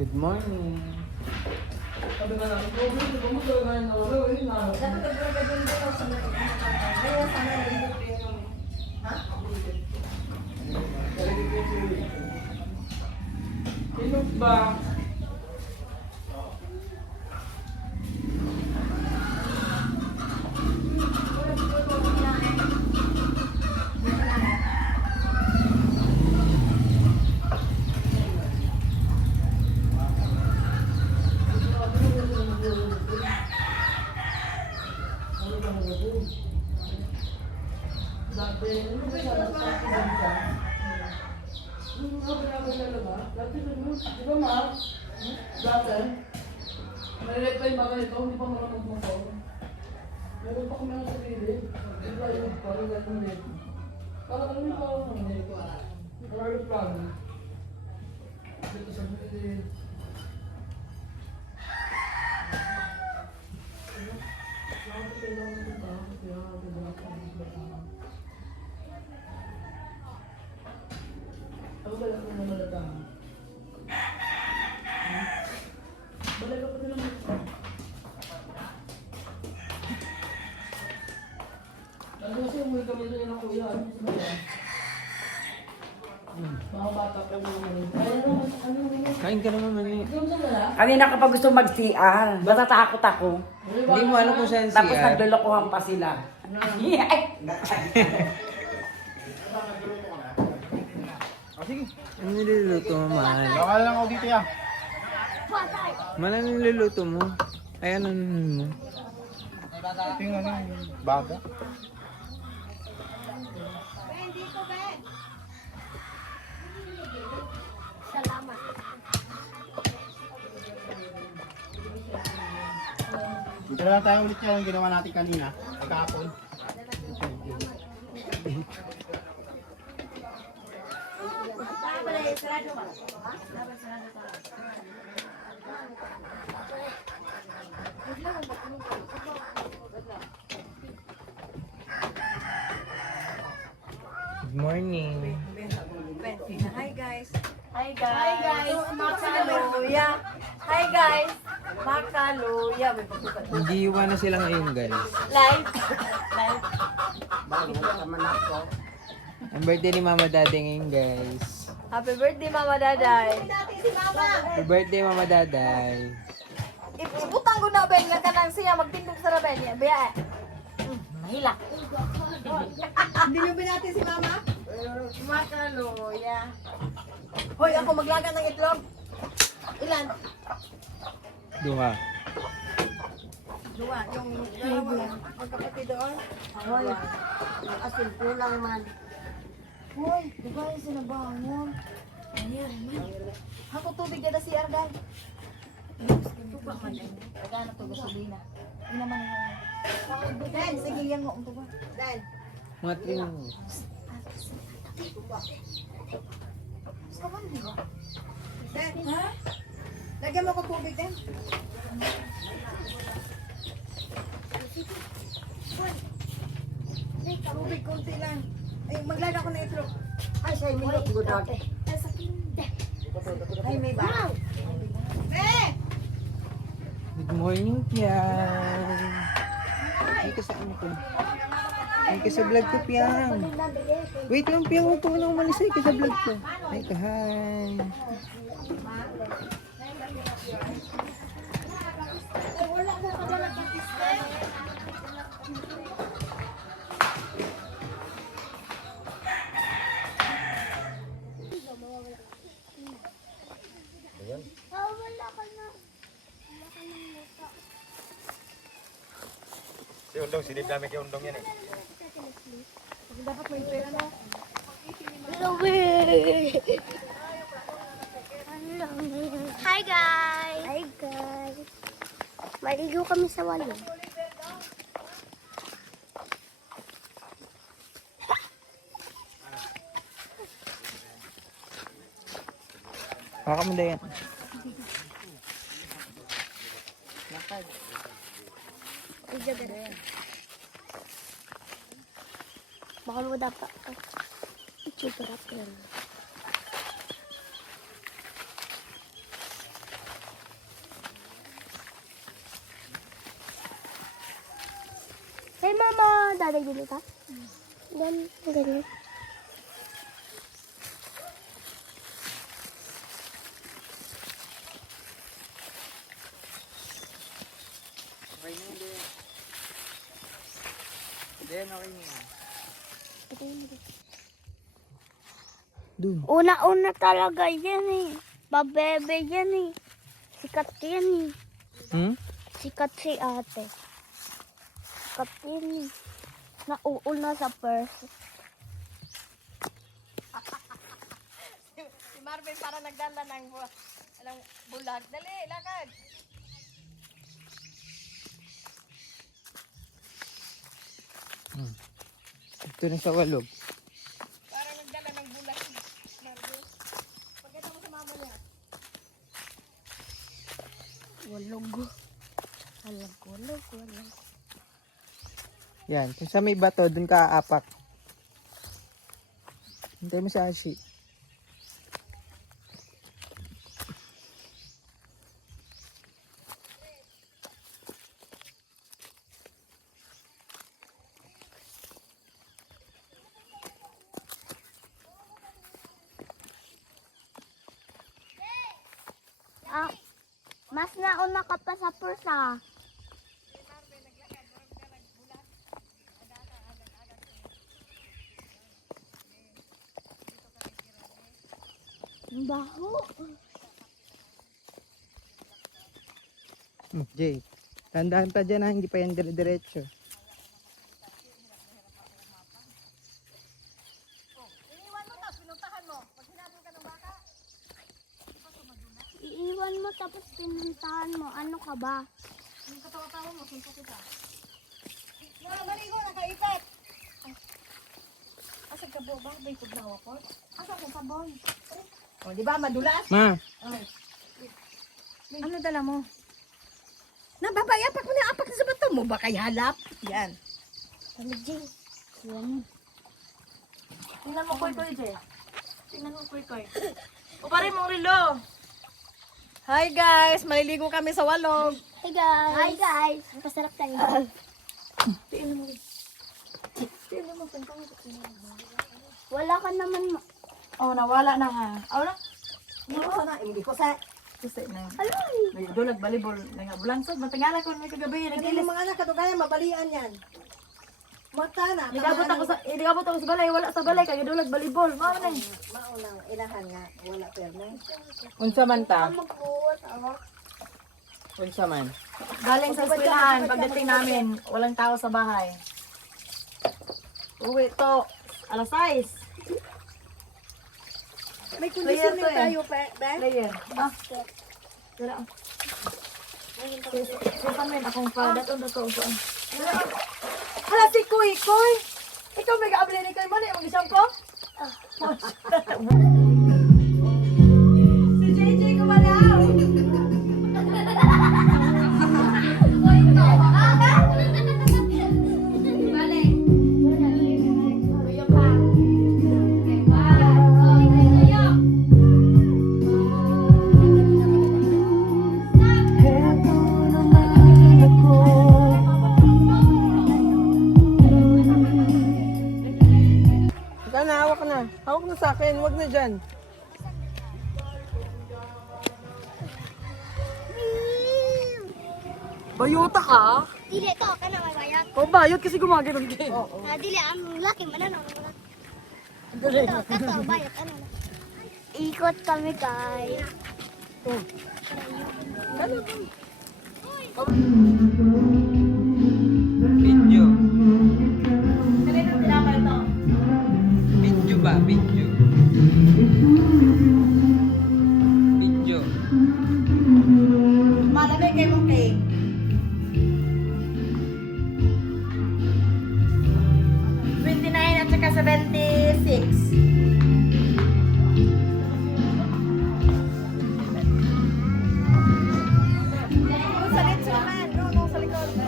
Good morning. Sabi nga natin, kumusta ka ngayon na wala, yun na. Dapat nagpapagod din ako sa mga ngayon sana nandito yung... Ha? Inog ba? Di ba, Ma? Dati, nalilit pa yung baka nito, hindi pa marunong mag-motor. Meron pa kami ng sarili. Di ba yung parang gano'n nito? Parang ano yung parang ano nito? Parang plan. Dito sa mga Ako ba lang na malata? Balay ka pa nila mo. Ano kasi umuwi kami rin ng kuya? Ano sa mga? Mga bata pa mga ano. Kaya naman, ano naman? Kain ka naman, mani. Gusto mo na? Kanina kapag gusto mag-CR, natatakot ako. Hindi mo alam kung saan Tapos siya. naglolokohan pa sila. Ano niluluto mo, mahal? Baka lang ako dito ya. Mahal, ano niluluto mo? Ay, ano mo? Ito yung ano, yung baga. Salamat. Dito na lang tayo ulit yan ang ginawa natin kanina. Kahapon. Good morning. Hi guys. Hi guys. Makaluya. Hi guys. Makaluya. May pagkukat. Nag-iiwan na sila ngayon, guys. Live. Live. Ang birthday ni Mama Daddy ngayon, guys. Happy birthday Mama Daday. Happy birthday, Mama Daday. Ibutang ko na Ben nga kanang siya magtindog sa raben niya. Biya. Mahila. Hindi nyo binati si Mama? Makaluya. Hoy, ako maglaga ng itlog. Ilan? Duha. Dua. Yung dalawa. Magkapatid doon. Hoy. Asin kulang man. Hoy, di ba yung sinabangon? Ayan, man. Ako tubig dyan na si Argan. Tuba man din. Pagana to gasolina. Hindi naman yung... Dan, sige yan mo. Tuba. Dan. Mga 3 minutes. Saban, di ba? Dan, ha? Lagyan mo ko tubig, Dan. Tubig, konti lang. Ay, maglaga ko na itlog. Ay, siya, minot ko na. Ay, may ba? Good morning, Piang. Ay, ka sa ano ko? Ay, ka sa vlog ko, Piang. Wait lang, Piang. Huwag ko na umalis. Ay, ka sa vlog ko. Ay, ka, hi. Si Undong, silip namin kay Undong yan eh. Dapat may pera, no? Hi guys! Hi guys! Maligo kami sa walo. Baka mo na yan. Baka mo dapat. Super up yan. mama daday dili ka? Dan, ganyan. Okay na hindi. Then, okay na yan. Doon. Una-una talaga yan eh. Babebe yan eh. Sikat yan eh. Hmm? Sikat si ate. Sikat yan eh. Nauuna sa first. Si Marvin para nagdala ng bulag. Dali, lakad. Ito na sa walog. Para nagdala ng bulag si Marvin. Pagkita mo sa mama niya. Walog. Walog. Yan. Kung sa may bato, dun ka aapak. Hintay mo sa Ashi. Ah, mas nauna ka pa sa pursa. Ang baho. Jay, tandaan pa dyan ha, hindi pa yan dire-diretso. Iiwan mo tapos pinuntahan mo. Ano ka ba? Maligo na kaipat. Asa ka ba? May tugnaw ako? Asa ka sabon? O, di ba madulas? Ma, Ano dala mo? Nababay, apak mo na apak sa bato mo. Baka halap. Yan. Ano, Jay? Iwan mo. Tingnan mo, Koy, Jay. Tingnan mo, Koy. O, pare mong relo. Hi, guys. Maliligo kami sa walog. Hey guys! Hi guys! Pasarap tayo. Wala ka naman. Oh, nawala na ha. Oh, na. Hindi ko sa. Kasi na. Hello! May dulag balibol. Nga bulansod. Matingala ko may kagabi. Nagilis. Mga anak katugaya mabalian yan. Mata na. Iligabot ako sa balay. Wala sa balay. Kaya dulag balibol. Mao na. Maunang ilahan nga. Wala perme. unsa man ta? Magbuwas ako. Unsa man? Galing sa eskwelahan. Pagdating namin, walang tao sa bahay. Uwi to. Alas 6. May Player kondisyon to din eh. tayo, be. Player. Ah. Tara. Susamin akong dato. Hala si Kuy. Ikaw may kaabli ni Kuy man eh. Mag-shampoo? Si JJ kumalaw. Sana, hawak na. Hawak na sa akin, wag na dyan. Bayuta ka? Dili to, ka na may bayad. O bayot kasi gumagano'n din. Dili, ang laki mananaw. Ito, kato, bayad. Ano na? Ikot kami guys. Video. Kanina tinapal ito. Video ba? Video. Video. Malamig kayo mong cake. At saka 76. Sa litso naman. Doon sa likod.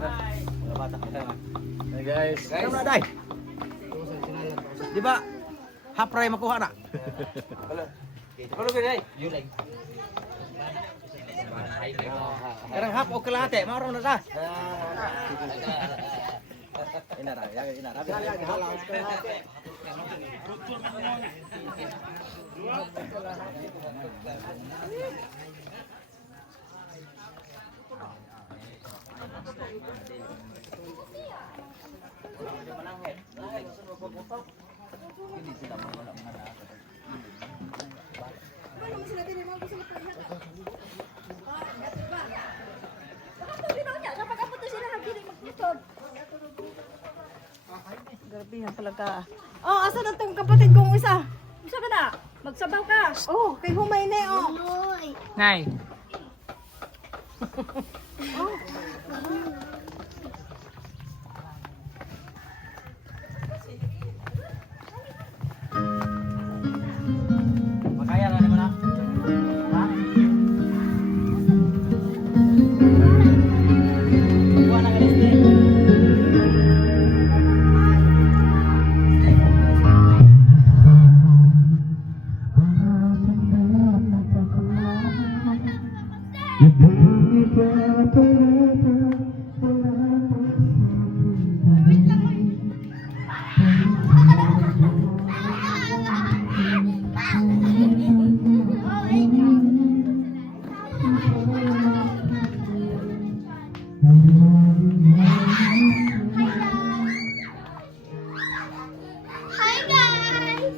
Hey guys. Ano na, day? Di ba? Hapray makuha na. Ano ba, day? Karang hap o kalahati, mauro na ta. Inara. Grabe yan pala ka. Oh, asa na tong kapatid kong isa? Isa ka na? Magsabaw ka. Oh, kay Humay na oh. Uy. Nay. Makaya na naman ah. Ha? Kuha na ka liste. Hi guys.